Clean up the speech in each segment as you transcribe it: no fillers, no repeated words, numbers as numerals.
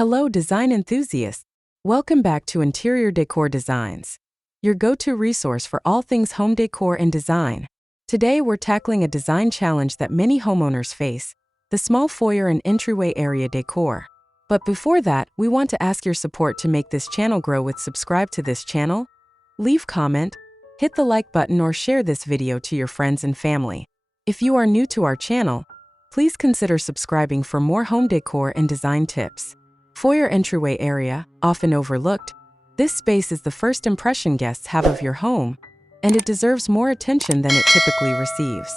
Hello, design enthusiasts. Welcome back to Interior Decor Designs, your go-to resource for all things home decor and design. Today, we're tackling a design challenge that many homeowners face: the small foyer and entryway area decor. But before that, we want to ask your support to make this channel grow. Subscribe to this channel, leave comment, hit the like button, or share this video to your friends and family. If you are new to our channel, please consider subscribing for more home decor and design tips. Foyer entryway area, often overlooked, this space is the first impression guests have of your home, and it deserves more attention than it typically receives.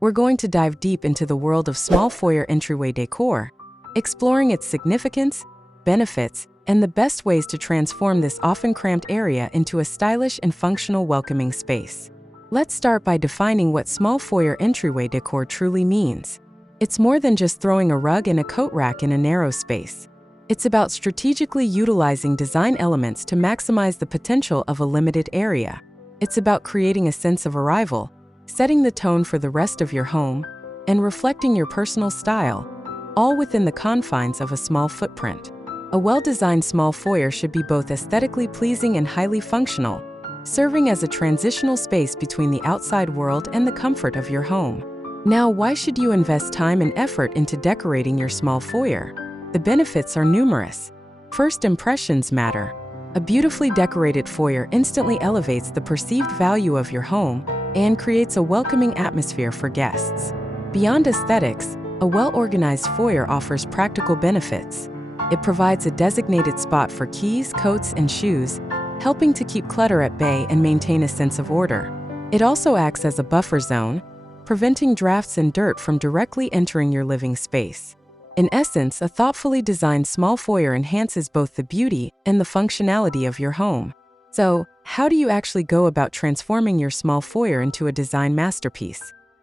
We're going to dive deep into the world of small foyer entryway decor, exploring its significance, benefits, and the best ways to transform this often cramped area into a stylish and functional welcoming space. Let's start by defining what small foyer entryway decor truly means. It's more than just throwing a rug and a coat rack in a narrow space. It's about strategically utilizing design elements to maximize the potential of a limited area. It's about creating a sense of arrival, setting the tone for the rest of your home, and reflecting your personal style, all within the confines of a small footprint. A well-designed small foyer should be both aesthetically pleasing and highly functional, serving as a transitional space between the outside world and the comfort of your home. Now, why should you invest time and effort into decorating your small foyer? The benefits are numerous. First, impressions matter. A beautifully decorated foyer instantly elevates the perceived value of your home and creates a welcoming atmosphere for guests. Beyond aesthetics, a well-organized foyer offers practical benefits. It provides a designated spot for keys, coats, and shoes, helping to keep clutter at bay and maintain a sense of order. It also acts as a buffer zone, preventing drafts and dirt from directly entering your living space. In essence, a thoughtfully designed small foyer enhances both the beauty and the functionality of your home. So, how do you actually go about transforming your small foyer into a design masterpiece?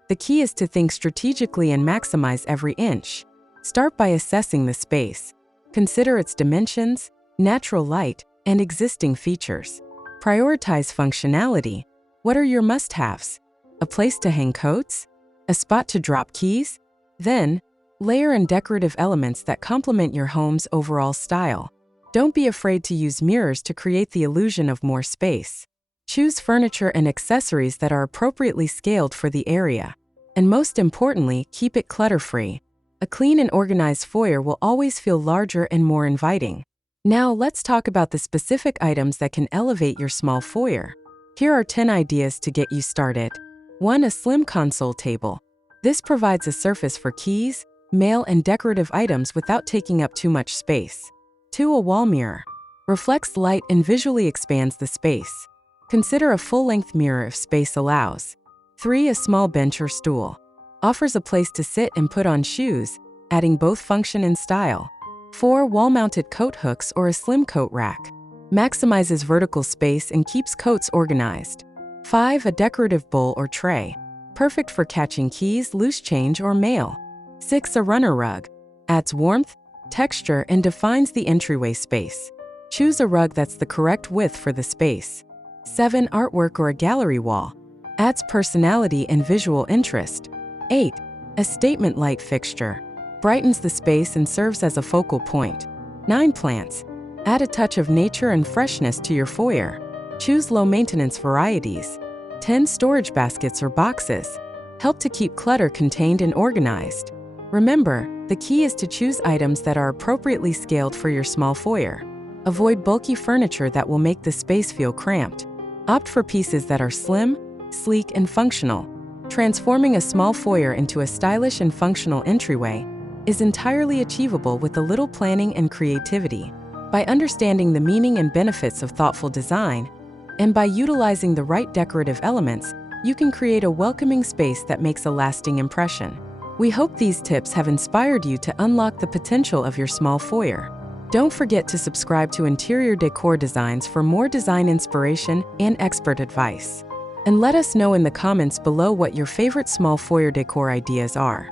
The key is to think strategically and maximize every inch. Start by assessing the space. Consider its dimensions, natural light, and existing features. Prioritize functionality. What are your must-haves? A place to hang coats? A spot to drop keys? Then, layer in decorative elements that complement your home's overall style. Don't be afraid to use mirrors to create the illusion of more space. Choose furniture and accessories that are appropriately scaled for the area. And most importantly, keep it clutter-free. A clean and organized foyer will always feel larger and more inviting. Now, let's talk about the specific items that can elevate your small foyer. Here are 10 ideas to get you started. 1. A slim console table. This provides a surface for keys, mail, and decorative items without taking up too much space. 2. A wall mirror. Reflects light and visually expands the space. Consider a full-length mirror if space allows. 3. A small bench or stool. Offers a place to sit and put on shoes, adding both function and style. 4. Wall-mounted coat hooks or a slim coat rack. Maximizes vertical space and keeps coats organized. 5. A decorative bowl or tray. Perfect for catching keys, loose change, or mail. 6. A runner rug. Adds warmth, texture, and defines the entryway space. Choose a rug that's the correct width for the space. 7. Artwork or a gallery wall. Adds personality and visual interest. 8. A statement light fixture. Brightens the space and serves as a focal point. 9. Plants. Add a touch of nature and freshness to your foyer. Choose low-maintenance varieties. 10. Storage baskets or boxes. Help to keep clutter contained and organized. Remember, the key is to choose items that are appropriately scaled for your small foyer. Avoid bulky furniture that will make the space feel cramped. Opt for pieces that are slim, sleek, and functional. Transforming a small foyer into a stylish and functional entryway is entirely achievable with a little planning and creativity. By understanding the meaning and benefits of thoughtful design, and by utilizing the right decorative elements, you can create a welcoming space that makes a lasting impression. We hope these tips have inspired you to unlock the potential of your small foyer. Don't forget to subscribe to Interior Decor Designs for more design inspiration and expert advice. And let us know in the comments below what your favorite small foyer decor ideas are.